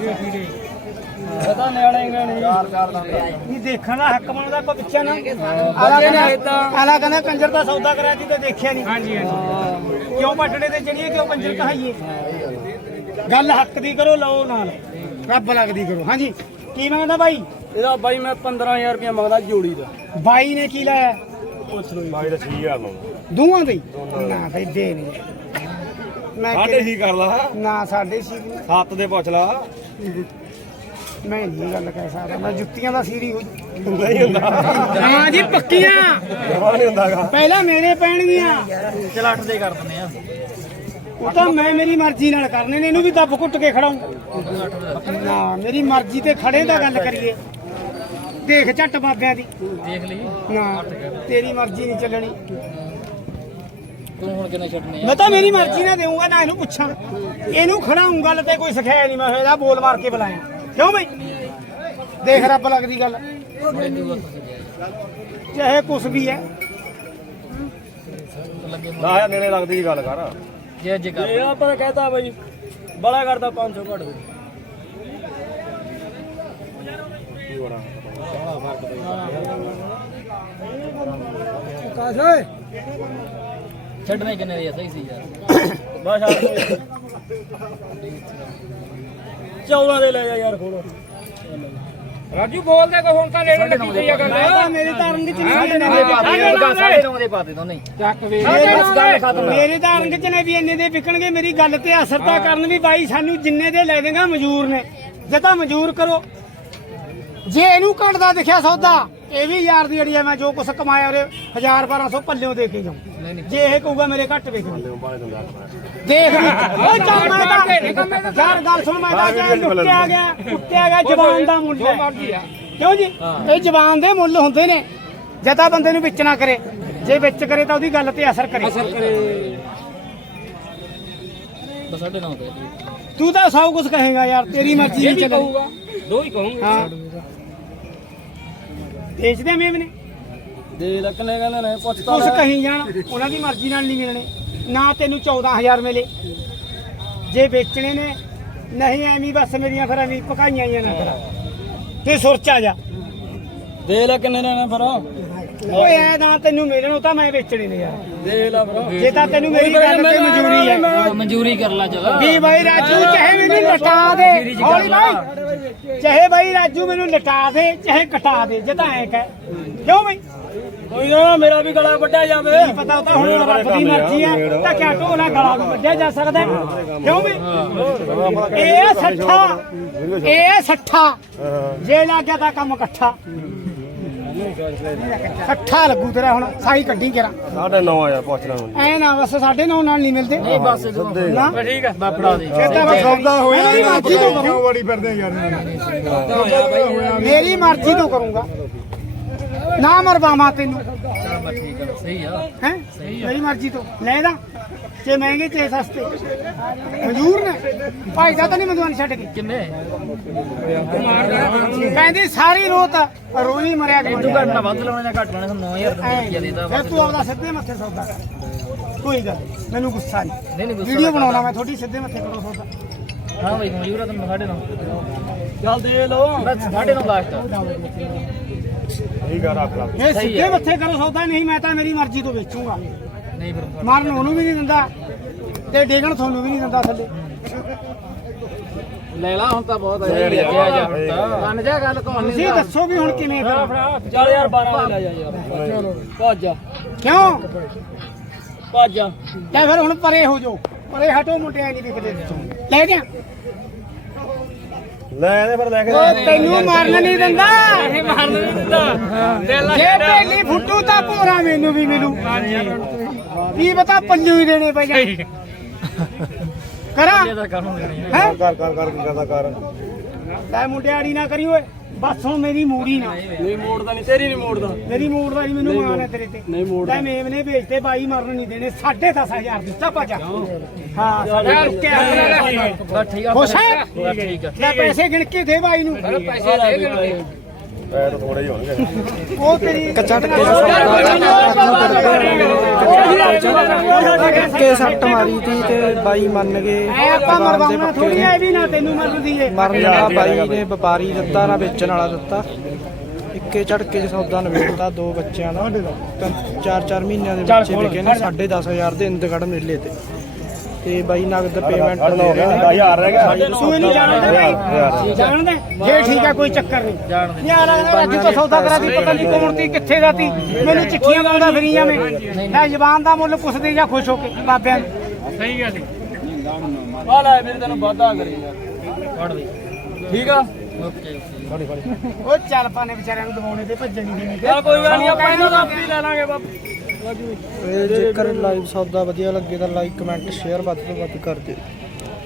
ਪਤਾ ਨਿਆਣੇ ਗਾਣੇ ਚਾਰ ਚਾਰ ਦੰਦ ਇਹ ਦੇਖਣ ਦਾ ਹੱਕ ਬਣਦਾ ਕੋ ਪਿੱਛੇ ਨਾ। ਆਲਾ ਕਹਿੰਦਾ ਆਲਾ ਕਹਿੰਦਾ ਕੰਜਰ ਦਾ ਸੌਦਾ ਕਰਿਆ ਜੀ ਤੇ ਦੇਖਿਆ ਨਹੀਂ। ਹਾਂਜੀ ਹਾਂਜੀ। ਕਿਉਂ ਪਟੜੇ ਤੇ ਚੜੀਏ ਕਿਉਂ ਕੰਜਰ ਕਹਾਈਏ? ਗੱਲ ਹੱਕ ਦੀ ਕਰੋ ਲਓ ਨਾਲ। ਰੱਬ ਲੱਗਦੀ ਕਰੋ। ਹਾਂਜੀ ਕੀ ਮੰਗਦਾ ਬਾਈ? ਇਹਦਾ ਬਾਈ ਮੈਂ 15000 ਰੁਪਏ ਮੰਗਦਾ ਜੋੜੀ ਦਾ। ਬਾਈ ਨੇ ਕੀ ਲਾਇਆ? ਪੁੱਛ ਲਓ ਬਾਈ ਦਾ 6000 ਨੂੰ ਦੋਵਾਂ ਦੇ? ਨਾ ਬਈ ਦੇ ਨਹੀਂ। ਮੈਂ ਸਾਡੇ ਹੀ ਕਰ ਲਾ? ਨਾ ਸਾਡੇ ਸੀ ਸੱਤ ਦੇ ਪੁੱਛ ਲਾ। ਮੈਂ ਨਹੀਂ ਗੱਲ ਕਹਿ ਸਕਦਾ ਮੈਂ ਜੁੱਤੀਆਂ ਦਾ ਸੀਰੀ ਹੋ ਨਹੀਂ ਹੁੰਦਾ। ਹਾਂ ਜੀ ਪੱਕੀਆਂ। ਜਮਾ ਨਹੀਂ ਹੁੰਦਾਗਾ ਪਹਿਲਾਂ ਮੇਰੇ ਪੈਣਗੀਆਂ। ਚਲ 8 ਦੇ ਕਰ ਦਿੰਦੇ ਆ। ਉਹ ਤਾਂ ਮੈਂ ਮੇਰੀ ਮਰਜ਼ੀ ਨਾਲ ਕਰਨੇ ਨੇ ਇਹਨੂੰ ਵੀ ਦੱਬ ਘੁੱਟ ਕੇ ਖੜਾਉਂ। ਨਾ ਮੇਰੀ ਮਰਜ਼ੀ ਤੇ ਖੜੇ ਦਾ ਗੱਲ ਕਰੀਏ। ਦੇਖ ਝੱਟ ਬਾਬਿਆਂ ਦੀ। ਦੇਖ ਲਈ। ਨਾ ਤੇਰੀ ਮਰਜ਼ੀ ਨਹੀਂ ਚੱਲਣੀ। ਤੂੰ ਹੁਣ ਕਿੰਨੇ ਛੱਡਨੇ ਮੈਂ ਤਾਂ ਮੇਰੀ ਮਰਜ਼ੀ ਨਾਲ ਦੇਊਂਗਾ ਨਾ ਇਹਨੂੰ ਪੁੱਛਾਂ। ਇਹਨੂੰ ਖੜਾਉਂ ਗੱਲ ਤੇ ਕੋਈ ਸਿਖਾਇਆ ਨਹੀਂ ਮੈਂ ਇਹਦਾ ਬੋਲ ਮਾਰ ਕੇ ਬੁਲਾਇਆ। ਕਿਉਂ ਬਈ? ਦੇਖ ਰੱਬ ਲੱਗਦੀ ਗੱਲ। ਚਾਹੇ ਕੁਛ ਵੀ ਹੈ। ਨਾ ਯਾਰ ਨੇੜੇ ਲੱਗਦੀ ਦੀ ਗੱਲ ਕਰ। ਜੇ ਜੇ ਕਰ ਇਹ ਆਪਾਂ ਕਹਤਾ ਬਾਈ ਬੜਾ ਕਰਦਾ 500 ਘੱਟ ਦੇ। ਕਾਸ਼ ਓਏ। ਛੱਡਣੇ ਕਿੰਨੇ ਦੀ ਆ? ਸਹੀ ਸੀ ਯਾਰ। ਬਸ ਆ 14 ਦੇ ਲੈ ਜਾ ਯਾਰ ਖੋਲੋ। ਰਾਜੂ ਬੋਲਦੇ ਕੋ ਹੁਣ ਤਾਂ ਲੈਣ ਲੱਗੀ ਗਈ ਗੱਲ। ਤਾਂ ਮੇਰੀ ਤਾਂ ਰੰਗ ਚ ਨਹੀਂ ਸਾਡੇ ਨੌਂ ਦੇ ਪਾ ਦੇ ਦੋਨੇ ਚੱਕ ਵੇ ਬਸ ਗੱਲ ਖਤਮ ਮੇਰੇ ਤਾਂ ਰੰਗ ਚ ਨੇ ਵੀ ਇੰਨੇ ਦੇ ਵਿਕਣਗੇ ਮੇਰੀ ਗੱਲ ਤੇ ਅਸਰ ਤਾਂ ਕਰਨ ਵੀ ਬਾਈ ਸਾਨੂੰ ਜਿੰਨੇ ਦੇ ਲੈ ਦੇਗਾ ਮਜ਼ਦੂਰ ਨੇ। ਜੇ ਤਾਂ ਮਜ਼ਦੂਰ ਕਰੋ। ਜੇ ਇਹਨੂੰ ਘਟਦਾ ਦਿਖਿਆ ਸੌਦਾ ਇਹ ਵੀ ਯਾਰ ਦੀ ਅੜੀ ਆ ਮੈਂ ਜੋ ਕੁਛ ਕਮਾਇਆ ਉਹਦੇ 1000 1200 ਪੱਲਿਓਂ ਦੇ ਕੇ ਜਾਉਂ ਜੇ ਇਹ ਕਹੂਗਾ ਮੇਰੇ ਘੱਟ ਵਿਕ ਦੇਖ ਵੀ ਓ ਚੱਲ ਮੈਂ ਤਾਂ ਯਾਰ ਗੱਲ ਸੁਣ ਮੈਂ ਤਾਂ ਜੇ ਲੁੱਟਿਆ ਗਿਆ ਜ਼ਬਾਨ ਦਾ ਮੁੱਲ ਹੈ। ਕਿਉਂ ਜੀ? ਇਹ ਜ਼ਬਾਨ ਦੇ ਮੁੱਲ ਹੁੰਦੇ ਨੇ। ਜੇ ਤਾਂ ਬੰਦੇ ਨੂੰ ਵਿੱਚ ਨਾ ਕਰੇ। ਜੇ ਵਿੱਚ ਕਰੇ ਤਾਂ ਉਹਦੀ ਗੱਲ ਤੇ ਅਸਰ ਕਰੇ। ਬਸ ਸਾਡੇ ਨੌਂ ਦੇ ਤੂੰ ਤਾਂ ਸਭ ਕੁਝ ਕਹੇਗਾ ਯਾਰ ਤੇਰੀ ਮਰਜ਼ੀ ਨਹੀਂ ਚੱਲਣੀ। ਦੋ ਹੀ ਕਹੂੰਗਾ। ਹਾਂ। ਵੇਚਦੇ ਮੇਮ ਨੇ। ਦੇ ਲੱਗਣੇ ਕਹਿੰਦੇ ਨੇ ਪੁੱਛ ਕੁਛ ਕਹੀ ਜਾਣ ਉਹਨਾਂ ਦੀ ਮਰਜ਼ੀ ਨਾਲ ਨਹੀਂ ਮਿਲਣੇ। ਨਾ ਤੈਨੂੰ 14000 ਮਿਲੇ। ਜੇ ਵੇਚਣੇ ਨੇ ਨਹੀਂ ਐਵੇਂ ਬਸ ਮੇਰੀਆਂ ਫਿਰ ਐਵੇਂ ਪਕਾਈਆਂ ਆ ਨਾ ਕਰਾ। ਤੇ ਸੁਰਚਾ ਜਾ। ਦੇ ਲੈ ਕਿੰਨੇ ਨੇ ਫਿਰ। ਓਏ ਐ ਨਾ ਤੈਨੂੰ ਮਿਲਣ ਉਹ ਤਾਂ ਮੈਂ ਵੇਚਣੇ ਨੇ ਯਾਰ। ਦੇ ਲੈ ਫਿਰ। ਜੇ ਤਾਂ ਤੈਨੂੰ ਮੇਰੀ ਗੱਲ ਤੇ ਮਨਜ਼ੂਰੀ ਹੈ ਮਨਜ਼ੂਰੀ ਕਰ ਲਾ ਚਲ। ਵੀ ਬਾਈ ਰਾਜੂ ਚਾਹੇ ਮੈਨੂੰ ਲਟਾ ਦੇ। ਹੌਲੀ ਬਾਈ। ਚਾਹੇ ਬਾਈ ਰਾਜੂ ਮੈਨੂੰ ਲਟਾ ਦੇ ਚਾਹੇ ਕਟਾ ਦੇ ਜੇ ਤਾਂ ਐ ਕਹਿ। ਕਿਉਂ ਬਈ? ਕੋਈ ਨਾ ਮੇਰਾ ਵੀ ਗਲਾ ਵੱਢਿਆ ਜਾਵੇ। ਪਤਾ ਉਹ ਤਾਂ ਹੁਣ ਰੱਬ ਦੀ ਮਰਜ਼ੀ ਹੈ ਤਾਂ ਕਿਆ ਢੋਲਾ ਗਲਾ ਨੂੰ ਵੱਢਿਆ ਜਾ ਸਕਦਾ ਹੈ? ਕਿਉਂ ਬਈ ਇਹ ਸੱਠਾ ਇਹ ਸੱਠਾ ਜੇ ਲੱਗ ਗਿਆ ਤਾਂ ਕੰਮ ਇਕੱਠਾ। ਸੱਠਾ ਲੱਗੂ ਤੇਰਾ ਹੁਣ ਸਾਈ ਕੱਢੀ ਕਰਾਂ ਸਾਢੇ 9 ਆਇਆ ਪੁੱਛ ਲੈ ਹੁਣ ਐ ਨਾ ਬਸ ਸਾਡੇ ਨੌ ਨਾਲ ਨਹੀਂ ਮਿਲਦੇ। ਨਹੀਂ ਬਸ ਨਾ? ਠੀਕ ਆ ਬਾਪੜਾ ਦੇ ਇਹ ਤਾਂ ਬਸ ਸੌਦਾ ਹੋਇਆ ਮੇਰੀ ਮਰਜ਼ੀ ਤੋਂ ਕਰੂੰ। ਬੜੀ ਫਿਰਦੇ ਯਾਰ। ਮੇਰੀ ਮਰਜ਼ੀ ਤੋਂ ਕਰੂੰਗਾ। ਨਾ ਮਰਵਾਵਾਂ ਤੈਨੂੰ। ਚੱਲ ਠੀਕ ਆ। ਸਹੀ ਆ। ਹੈ? ਮੇਰੀ ਮਰਜ਼ੀ ਤੋਂ। ਲੈ ਦਾ ਜੇ ਮਹਿੰਗੇ ਤੇ ਸਸਤੇ। ਮਜ਼ਦੂਰ ਨੇ। ਭਾਈ ਦਾ ਤਾਂ ਨਹੀਂ ਮਜ਼ਦੂਰ ਛੱਡ ਕੇ। ਕਿੰਨੇ? ਕਹਿੰਦੀ ਸਾਰੀ ਰੋਤ ਰੋਈ ਮਰਿਆ ਤੂੰ ਕਰ ਘੱਟ ਨਾ ਵੱਧ ਲਾਉਣੇ ਜਾਂ ਘੱਟ ਲਾਉਣੇ 9000 ਰੁਪਏ ਦੇ ਦਾ ਫਿਰ ਤੂੰ ਆਪਦਾ ਸਿੱਧੇ ਮੱਥੇ ਸੌਦਾ। ਕੋਈ ਗੱਲ ਮੈਨੂੰ ਗੁੱਸਾ ਨਹੀਂ। ਨਹੀਂ ਨਹੀਂ ਗੁੱਸਾ ਵੀਡੀਓ ਬਣਾਉਣਾ ਮੈਂ ਥੋੜੀ ਸਿੱਧੇ ਮੱਥੇ ਕਰੋ ਸੌਦਾ। ਹਾਂ ਬਈ ਮਨਜ਼ੂਰ ਆ ਤੈਨੂੰ ਸਾਡੇ ਨੌਂ ਚੱਲ ਦੇ ਲਓ। ਬਸ ਸਾਡੇ ਨੌਂ ਲਾਸਟ ਆ ਠੀਕ ਆ ਰੱਖ ਲਾ ਇਹ ਸਿੱਧੇ ਮੱਥੇ ਕਰੋ ਸੌਦਾ ਨਹੀਂ ਮੈਂ ਤਾਂ ਮੇਰੀ ਮਰਜ਼ੀ ਤੋਂ ਵੇਚੂੰਗਾ। ਨਹੀਂ ਫਿਰ ਮਾਰਨ ਉਹਨੂੰ ਵੀ ਨਹੀਂ ਦਿੰਦਾ ਤੇ ਡੇਗਣ ਤੁਹਾਨੂੰ ਵੀ ਨਹੀਂ ਦਿੰਦਾ ਥੱਲੇ। ਲੈ ਲਾ ਹੁਣ ਤਾਂ ਬਹੁਤ ਆ ਜਾ ਜਾ ਹੁਣ ਤਾਂ ਮੰਨ ਜਾ ਗੱਲ ਕੌਣ ਤੁਸੀਂ ਦੱਸੋ ਵੀ ਹੁਣ ਕਿਵੇਂ ਕਰਾਂ। ਚੱਲ ਯਾਰ 12 ਦੇ ਲੈ ਜਾ ਯਾਰ। ਭੱਜ ਜਾ। ਕਿਉਂ? ਭੱਜ ਜਾ। ਲੈ ਫਿਰ ਹੁਣ ਪਰੇ ਹੋ ਜਾਓ। ਪਰੇ ਹਟੋ ਮੁੰਡਿਆਂ ਨਹੀਂ ਵਿਕਦੇ ਲੈ ਗਿਆ ਲੈ ਇਹਦੇ ਫਿਰ ਲੈ ਕੇ ਉਹ ਤੈਨੂੰ ਮਾਰਨ ਨਹੀਂ ਦਿੰਦਾ। ਇਹ ਮਾਰਨ ਨਹੀਂ ਦਿੰਦਾ। ਜੇ ਢੇਲੀ ਫੁੱਟੂ ਤਾਂ ਭੋਰਾ ਮੈਨੂੰ ਵੀ ਮਿਲੂ। ਕੀ ਪਤਾ ਪੱਲੂ ਹੀ ਦੇਣੇ ਪੈ ਜਾਣ। ਕਰਾਂ। ਕਰ ਕਰ ਕਰ ਕੀ ਕਰਦਾ ਕਰ ਲੈ ਮੁੰਡਿਆੜੀ ਨਾ ਕਰੀ ਓਏ। ਬਸ ਹੁਣ ਮੇਰੀ ਮੂੜੀ ਨਾ। ਨਹੀਂ ਮੋੜਦਾ ਨਹੀਂ ਤੇਰੀ ਨਹੀਂ ਮੋੜਦਾ। ਮੇਰੀ ਮੂੜ ਦਾ ਨਹੀਂ ਮੈਨੂੰ ਮਾਣ ਹੈ ਤੇਰੇ ਤੇ। ਨਹੀਂ ਮੋੜਦਾ। ਲੈ ਮੇਮ ਨੇ ਵੇਚਤੇ ਬਾਈ ਮਰਨ ਨਹੀਂ ਦੇਣੇ 10500 ਦਿੱਤਾ ਭਜਾ। ਹਾਂ ਸਾਡਾ ਰੁਕਿਆ ਬਸ ਠੀਕ ਆ। ਖੁਸ਼ ਹੈ? ਠੀਕ ਆ ਲੈ ਪੈਸੇ ਗਿਣ ਕੇ ਦੇ ਬਾਈ ਨੂੰ। ਪੈਸੇ ਦੇ ਐ ਤਾਂ ਥੋੜੇ ਹੀ ਹੋਣਗੇ ਉਹ ਤੇਰੀ ਕੱਚਾ ਟੱਕੇ ਦਾ ਕੇ ਸੱਟ ਮਾਰੀ ਤੀ ਤੇ ਬਾਈ ਮੰਨ ਗਏ ਐ ਆਪਾਂ ਦੁਕਾਨ ਦੇ ਮਰਵਾਉਣਾ ਪੱਕੇ ਥੋੜੀ ਨੇ। ਐ ਵੀ ਨਾ ਤੈਨੂੰ ਮਰਦੀ ਏ ਮਰਨ ਬਾਈ ਨੇ ਵਪਾਰੀ ਦਿੱਤਾ ਨਾ ਵੇਚਣ ਵਾਲਾ ਦਿੱਤਾ ਇੱਕੇ ਝਟਕੇ 'ਚ ਸੌਦਾ ਨਵੇੜਤਾ ਦੋ ਬੱਚਿਆਂ ਦਾ ਚਾਰ ਚਾਰ ਮਹੀਨਿਆਂ ਦੇ ਬੱਚੇ ਵਿਕੇ ਨੇ 10500 ਦੇ ਇੰਦਗੜ ਮੇਲੇ ਤੇ ਤੇ ਬਾਈ ਨਗਦ ਪੇਮੈਂਟ ਦੇ ਰਹੇ ਨੇ। 10000 ਰਹਿ ਗਿਆ। ਤੂੰ ਇਹਨੂੰ ਜਾਣਦਾ ਭਾਈ ਜਾਣਦਾ? ਜੇ ਠੀਕ ਆ ਕੋਈ ਚੱਕਰ ਨਹੀਂ। ਜਾਣਦਾ। ਯਾਰ ਅੱਜ ਤੋਂ ਸੌਦਾ ਕਰਾ ਦੀ ਪਤਾ ਨਹੀਂ ਕੌਣ ਤੀ ਕਿੱਥੇ ਦਾ ਤੀ। ਮੈਨੂੰ ਚਿੱਠੀਆਂ ਲਾਉਂਦਾ ਫਿਰੀ ਜਾਵੇਂ ਮੈਂ ਜ਼ਬਾਨ ਦਾ ਮੁੱਲ ਪੁੱਛਦੇ ਜਾਂ ਖੁਸ਼ ਹੋ ਕੇ ਬਾਬਿਆਂ ਨੂੰ। ਆ ਲੈ ਵੀਰ ਤੈਨੂੰ ਵਾਦਾ ਕਰੀ ਯਾਰ ਫੜ ਦੇ। ਠੀਕ ਆ? Okay okay. ਉਹ ਚੱਲ ਪਾਣੇ ਵਿਚਾਰਿਆਂ ਨੂੰ ਦਵਾਉਣੇ ਤੇ ਭੱਜਣ ਨਹੀਂ ਦੇਣੀ ਚੱਲ ਕੋਈ ਗੱਲ ਨਹੀਂ ਆਪਾਂ ਇਹਨਾਂ ਦਾ ਆਪੀ ਲੈ ਲਾਂਗੇ ਬਾਬੂ। ਇਹ ਜੇਕਰ ਲਾਈਵ ਸੌਦਾ ਵਧੀਆ ਲੱਗੇ ਤਾਂ ਲਾਈਕ ਕਮੈਂਟ ਸ਼ੇਅਰ ਵੱਧ ਤੋਂ ਵੱਧ ਕਰ ਦਿਓ।